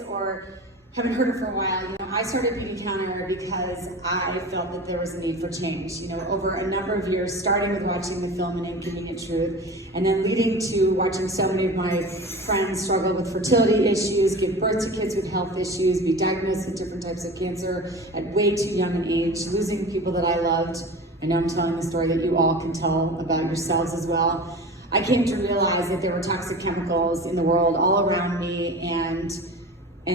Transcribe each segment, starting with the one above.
or haven't heard it for a while, I started Beauty Counter because I felt that there was a need for change. Over a number of years, starting with watching the film An Inconvenient Truth, and then leading to watching so many of my friends struggle with fertility issues, give birth to kids with health issues, be diagnosed with different types of cancer at way too young an age, losing people that I loved. I know I'm telling the story that you all can tell about yourselves as well. I came to realize that there were toxic chemicals in the world all around me, and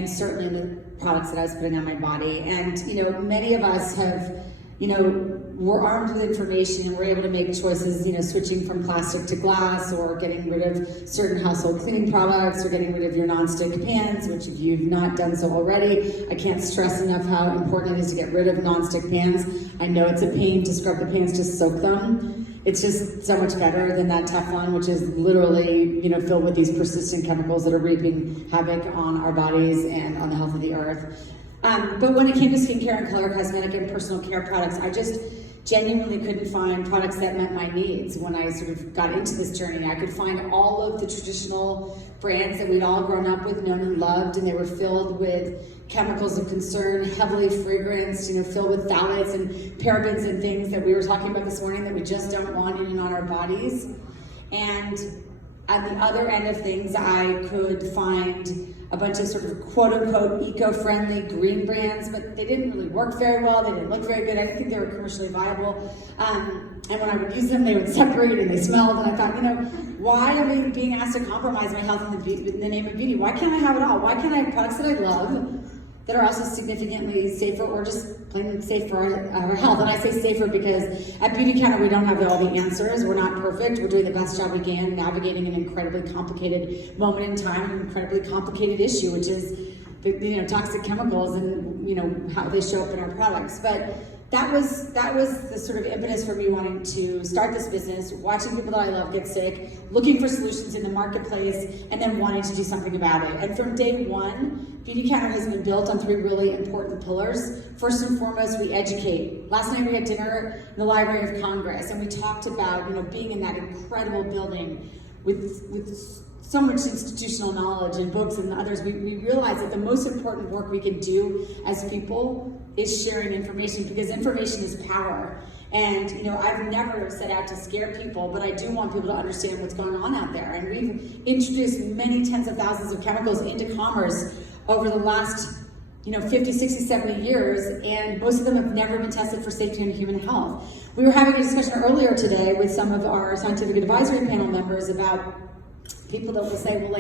certainly in the products that I was putting on my body. And many of us have, we're armed with information and we're able to make choices, switching from plastic to glass, or getting rid of certain household cleaning products, or getting rid of your non-stick pans, which if you've not done so already, I can't stress enough how important it is to get rid of non-stick pans. I know it's a pain to scrub the pans, just soak them. It's just so much better than that Teflon, which is literally, filled with these persistent chemicals that are wreaking havoc on our bodies and on the health of the earth. But when it came to skincare and color cosmetic and personal care products, I just genuinely couldn't find products that met my needs. When I sort of got into this journey, I could find all of the traditional brands that we'd all grown up with, known and loved, and they were filled with chemicals of concern, heavily fragranced, filled with phthalates and parabens and things that we were talking about this morning that we just don't want in and on our bodies. And at the other end of things, I could find a bunch of sort of quote-unquote eco-friendly green brands, but they didn't really work very well. They didn't look very good. I didn't think they were commercially viable. And when I would use them, they would separate and they smelled. And I thought, why am I being asked to compromise my health in the name of beauty? Why can't I have it all? Why can't I have products that I love that are also significantly safer, or just plain safe for our health? And I say safer because at Beauty Counter, we don't have all the answers. We're not perfect. We're doing the best job we can, navigating an incredibly complicated moment in time, an incredibly complicated issue, which is the toxic chemicals and how they show up in our products. But that was the sort of impetus for me wanting to start this business, watching people that I love get sick, looking for solutions in the marketplace, and then wanting to do something about it. And from day one, Beauty Counter has been built on three really important pillars. First and foremost, we educate. Last night we had dinner in the Library of Congress, and we talked about being in that incredible building with so much institutional knowledge and books and others. We realized that the most important work we can do as people is sharing information, because information is power. And I've never set out to scare people, but I do want people to understand what's going on out there. And we've introduced many tens of thousands of chemicals into commerce over the last 50, 60, 70 years, and most of them have never been tested for safety and human health. We were having a discussion earlier today with some of our scientific advisory panel members about people that will say, well,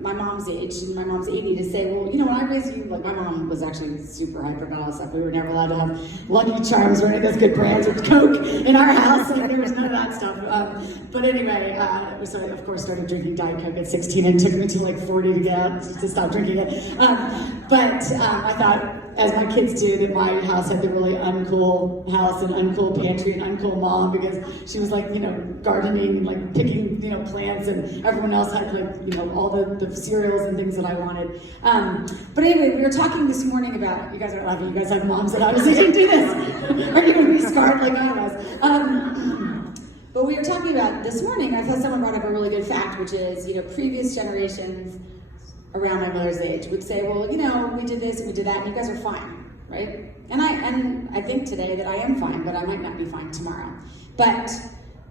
my mom's age, and my mom's 80, to say, well, when I raised you, my mom was actually super hyper and all that stuff. We were never allowed to have Lucky Charms or any of those good brands or Coke in our house, and there was none of that stuff. But anyway, so I, of course, started drinking Diet Coke at 16, and it took me until 40 to stop drinking it. But I thought, as my kids do, that my house had the really uncool house and uncool pantry and uncool mom, because she was gardening and picking plants, and everyone else had all the cereals and things that I wanted. But anyway, we were talking this morning about, you guys are laughing, you guys have moms that obviously didn't do this. Are you going to be scarred like I was? But we were talking about this morning, I thought someone brought up a really good fact, which is, previous generations around my mother's age would say, well, we did this, we did that, and you guys are fine, right? And I think today that I am fine, but I might not be fine tomorrow. But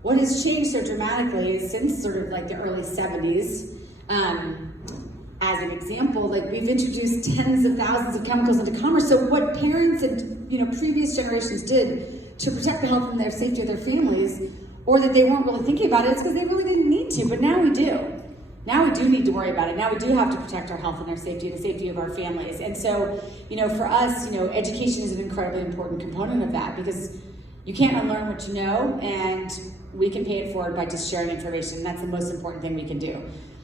what has changed so dramatically is since sort of the early 70s, as an example, we've introduced tens of thousands of chemicals into commerce. So what parents and previous generations did to protect the health and their safety of their families, or that they weren't really thinking about it, it's because they really didn't need to, but now we do. Now we do need to worry about it. Now we do have to protect our health and our safety and the safety of our families. And so, for us, education is an incredibly important component of that, because you can't unlearn what you know, and we can pay it forward by just sharing information. That's the most important thing we can do.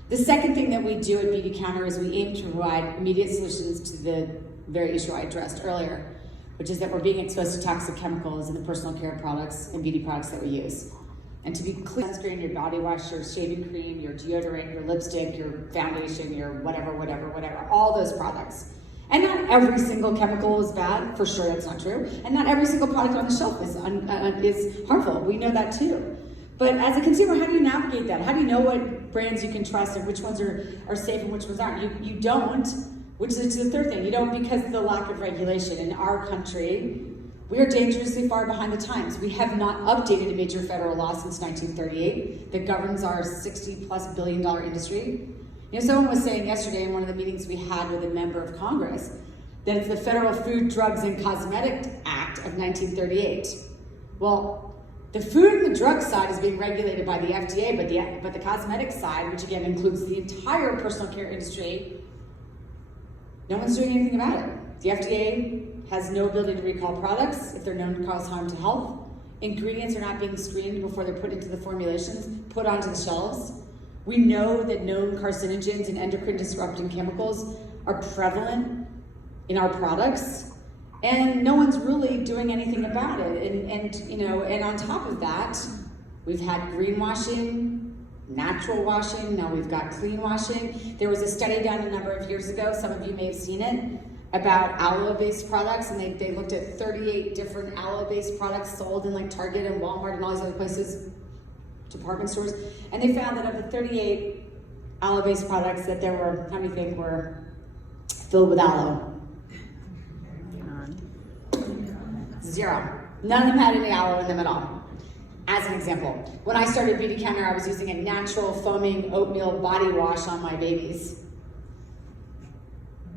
The second thing that we do at Beauty Counter is we aim to provide immediate solutions to the very issue I addressed earlier, which is that we're being exposed to toxic chemicals in the personal care products and beauty products that we use. And to be clear, sunscreen, your body wash, your shaving cream, your deodorant, your lipstick, your foundation, your whatever, all those products. And not every single chemical is bad, for sure that's not true. And not every single product on the shelf is harmful, we know that too. But as a consumer, how do you navigate that? How do you know what brands you can trust and which ones are safe and which ones aren't. You don't, which is the third thing. You don't because of the lack of regulation. In our country, we are dangerously far behind the times. We have not updated a major federal law since 1938 that governs our $60+ billion industry. You know, someone was saying yesterday in one of the meetings we had with a member of Congress that it's the Federal Food, Drugs, and Cosmetic Act of 1938. Well, the food and the drug side is being regulated by the FDA, but the cosmetic side, which again includes the entire personal care industry, no one's doing anything about it. The FDA has no ability to recall products if they're known to cause harm to health. Ingredients are not being screened before they're put into the formulations, put onto the shelves. We know that known carcinogens and endocrine disrupting chemicals are prevalent in our products, and no one's really doing anything about it. And on top of that, we've had greenwashing, natural washing, now we've got clean washing. There was a study done a number of years ago, some of you may have seen it, about aloe-based products, and they looked at 38 different aloe-based products sold in like Target and Walmart and all these other places, department stores, and they found that of the 38 aloe-based products that there were, how many think were filled with aloe? Zero. None of them had any aloe in them at all. As an example, when I started Beauty Counter, I was using a natural foaming oatmeal body wash on my babies.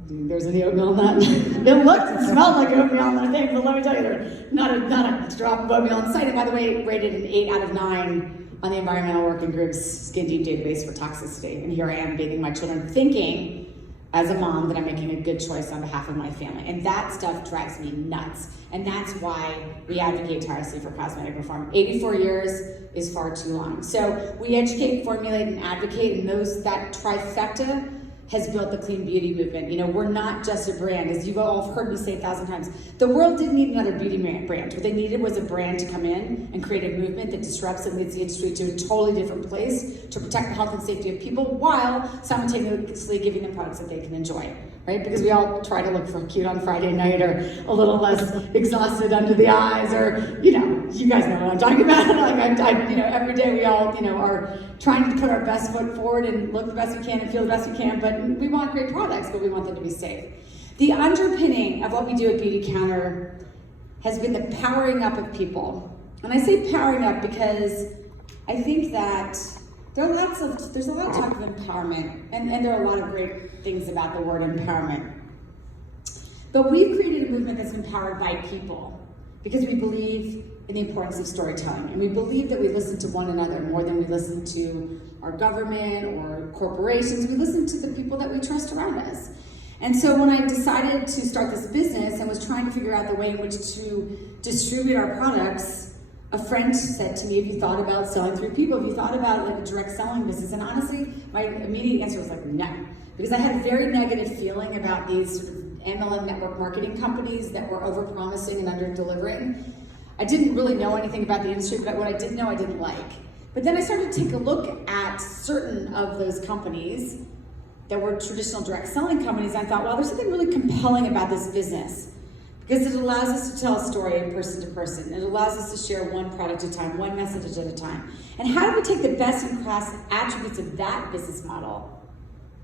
There's any oatmeal in that? It smelled like oatmeal on that thing, but let me tell you, there's not a drop of oatmeal in sight. And by the way, rated an 8 out of 9 on the Environmental Working Group's Skin Deep database for toxicity. And here I am bathing my children, thinking as a mom that I'm making a good choice on behalf of my family. And that stuff drives me nuts. And that's why we advocate tirelessly for cosmetic reform. 84 years is far too long. So we educate, formulate, and advocate, and that trifecta has built the clean beauty movement. You know, we're not just a brand, as you've all heard me say 1,000 times. The world didn't need another beauty brand. What they needed was a brand to come in and create a movement that disrupts and leads the industry to a totally different place to protect the health and safety of people while simultaneously giving them products that they can enjoy, right? Because we all try to look for cute on Friday night or a little less exhausted under the eyes, or, you know, you guys know what I'm talking about. Every day we all, are trying to put our best foot forward and look the best we can and feel the best we can, but we want great products, but we want them to be safe. The underpinning of what we do at Beauty Counter has been the powering up of people. And I say powering up because I think that there's a lot of talk of empowerment, and there are a lot of great things about the word empowerment. But we've created a movement that's empowered by people because we believe in the importance of storytelling, and we believe that we listen to one another more than we listen to our government or corporations. We listen to the people that we trust around us. And so when I decided to start this business and was trying to figure out the way in which to distribute our products, a friend said to me, have you thought about selling through people? Have you thought about like a direct selling business? And honestly, my immediate answer was like, no. Because I had a very negative feeling about these sort of MLM network marketing companies that were over-promising and under-delivering. I didn't really know anything about the industry, but what I did know I didn't like. But then I started to take a look at certain of those companies that were traditional direct selling companies. And I thought, well, there's something really compelling about this business because it allows us to tell a story person to person. It allows us to share one product at a time, one message at a time. And how do we take the best in class attributes of that business model,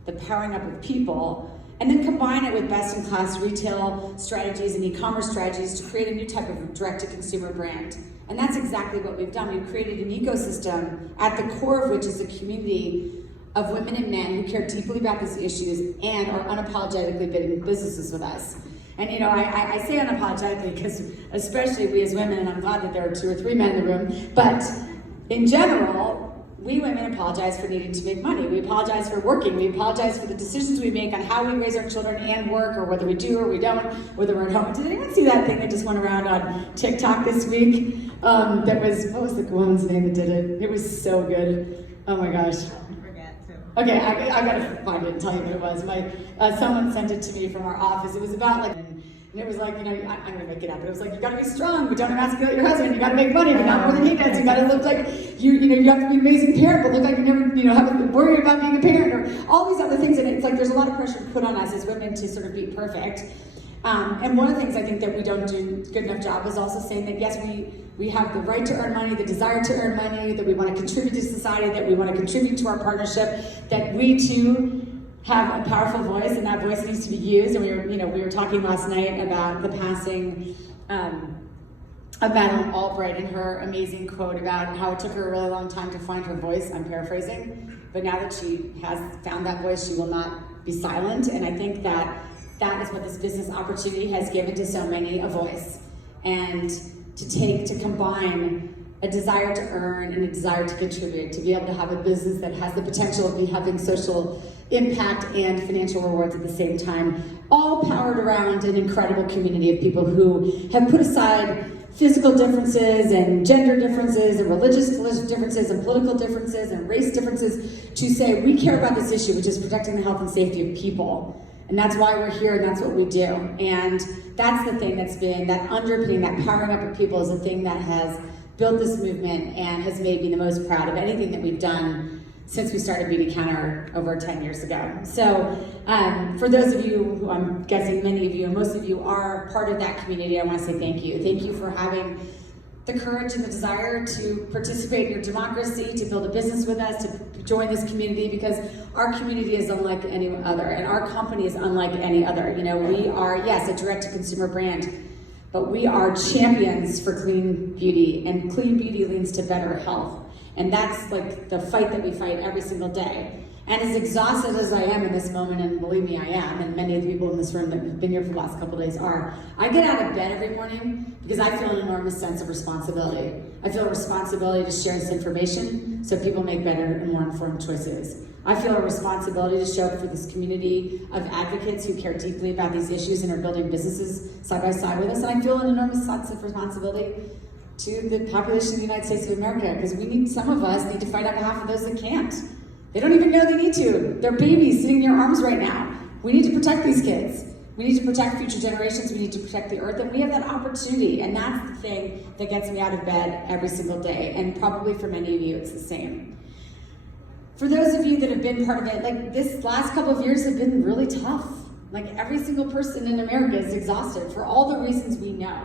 the powering up of people, and then combine it with best-in-class retail strategies and e-commerce strategies to create a new type of direct-to-consumer brand. And that's exactly what we've done. We've created an ecosystem at the core of which is a community of women and men who care deeply about these issues and are unapologetically building businesses with us. And I say unapologetically because especially we as women, and I'm glad that there are 2 or 3 men in the room, but in general, we women apologize for needing to make money. We apologize for working. We apologize for the decisions we make on how we raise our children and work, or whether we do or we don't, whether we're at home. Did anyone see that thing that just went around on TikTok this week? What was the woman's name that did it? It was so good. Oh my gosh. I forget too. Okay, I gotta find it and tell you what it was. Someone sent it to me from our office. It was about and it was like, I'm gonna make it up, but it was like, you gotta be strong, but don't emasculate your husband. You gotta make money, but not more than he does. You gotta look like, you have to be an amazing parent, but look like you never, haven't been worried about being a parent, or all these other things. And it's like, there's a lot of pressure put on us as women to sort of be perfect. And one of the things I think that we don't do a good enough job is also saying that, yes, we have the right to earn money, the desire to earn money, that we want to contribute to society, that we want to contribute to our partnership, that we too have a powerful voice, and that voice needs to be used. And we were talking last night about the passing of Madeleine Albright and her amazing quote about how it took her a really long time to find her voice. I'm paraphrasing, but now that she has found that voice, she will not be silent. And I think that that is what this business opportunity has given to so many, a voice. And to combine a desire to earn and a desire to contribute, to be able to have a business that has the potential of having social impact and financial rewards at the same time, all powered around an incredible community of people who have put aside physical differences and gender differences and religious differences and political differences and race differences to say, we care about this issue, which is protecting the health and safety of people. And that's why we're here, and that's what we do. And that's the thing that's been, that underpinning, that powering up of people is the thing that has built this movement and has made me the most proud of anything that we've done since we started Beauty Counter over 10 years ago. So for those of you who I'm guessing many of you, and most of you are part of that community, I want to say thank you. Thank you for having the courage and the desire to participate in your democracy, to build a business with us, to join this community, because our community is unlike any other, and our company is unlike any other. You know, we are, yes, a direct-to-consumer brand, but we are champions for clean beauty, and clean beauty leads to better health. And that's like the fight that we fight every single day. And as exhausted as I am in this moment, and believe me, I am, and many of the people in this room that have been here for the last couple of days are, I get out of bed every morning because I feel an enormous sense of responsibility. I feel a responsibility to share this information so people make better and more informed choices. I feel a responsibility to show up for this community of advocates who care deeply about these issues and are building businesses side by side with us. And I feel an enormous sense of responsibility to the population of the United States of America, because some of us need to fight on behalf of those that can't. They don't even know they need to. They're babies sitting in your arms right now. We need to protect these kids. We need to protect future generations. We need to protect the earth, and we have that opportunity. And that's the thing that gets me out of bed every single day. And probably for many of you, it's the same. For those of you that have been part of it, like this last couple of years have been really tough. Like every single person in America is exhausted for all the reasons we know.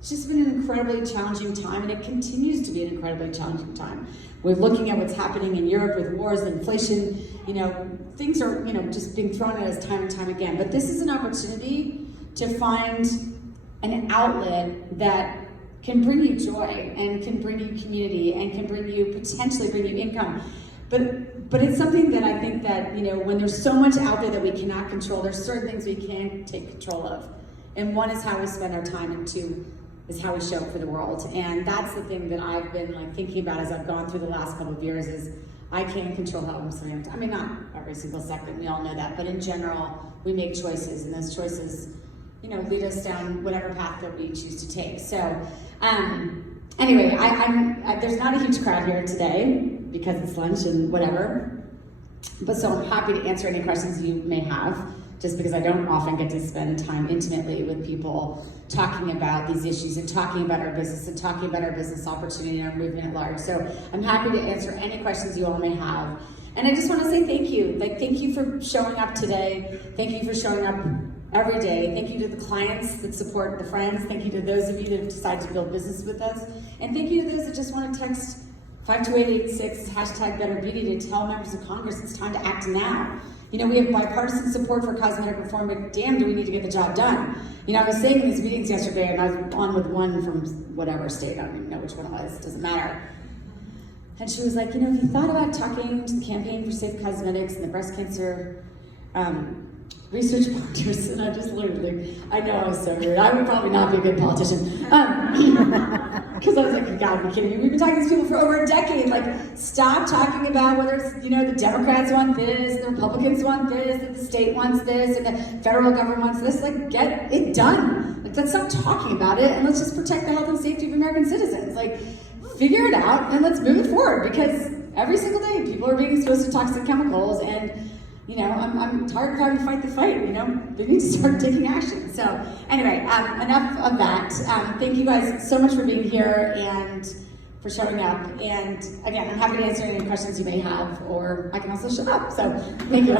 It's just been an incredibly challenging time, and it continues to be an incredibly challenging time. We're looking at what's happening in Europe with wars and inflation. You know, things are, just being thrown at us time and time again. But this is an opportunity to find an outlet that can bring you joy and can bring you community and can potentially bring you income. But it's something that I think that, when there's so much out there that we cannot control, there's certain things we can take control of. And one is how we spend our time, and two is how we show up for the world. And that's the thing that I've been thinking about as I've gone through the last couple of years is I can't control how I'm spending. I mean, not every single second, we all know that, but in general, we make choices, and those choices, lead us down whatever path that we choose to take. So anyway, there's not a huge crowd here today because it's lunch and whatever, but so I'm happy to answer any questions you may have, just because I don't often get to spend time intimately with people talking about these issues and talking about our business and talking about our business opportunity and our movement at large. So I'm happy to answer any questions you all may have. And I just want to say thank you. Thank you for showing up today. Thank you for showing up every day. Thank you to the clients that support the friends. Thank you to those of you that have decided to build business with us. And thank you to those that just want to text 52886 #BetterBeauty to tell members of Congress it's time to act now. We have bipartisan support for cosmetic reform, but damn, do we need to get the job done. I was saying in these meetings yesterday, and I was on with one from whatever state, I don't even know which one it was, it doesn't matter. And she was like, if you thought about talking to the Campaign for Safe Cosmetics and the breast cancer research partners, and I just literally, I know I was so rude. I would probably not be a good politician. Because I was like, you gotta be kidding me. We've been talking to these people for over a decade. Stop talking about whether it's, the Democrats want this, the Republicans want this, and the state wants this, and the federal government wants this. Get it done. Let's stop talking about it, and let's just protect the health and safety of American citizens. Figure it out, and let's move it forward, because every single day people are being exposed to toxic chemicals, and I'm tired of having to fight the fight. They need to start taking action. So anyway, enough of that. Thank you guys so much for being here and for showing up. And again, I'm happy to answer any questions you may have, or I can also shut up. So thank you.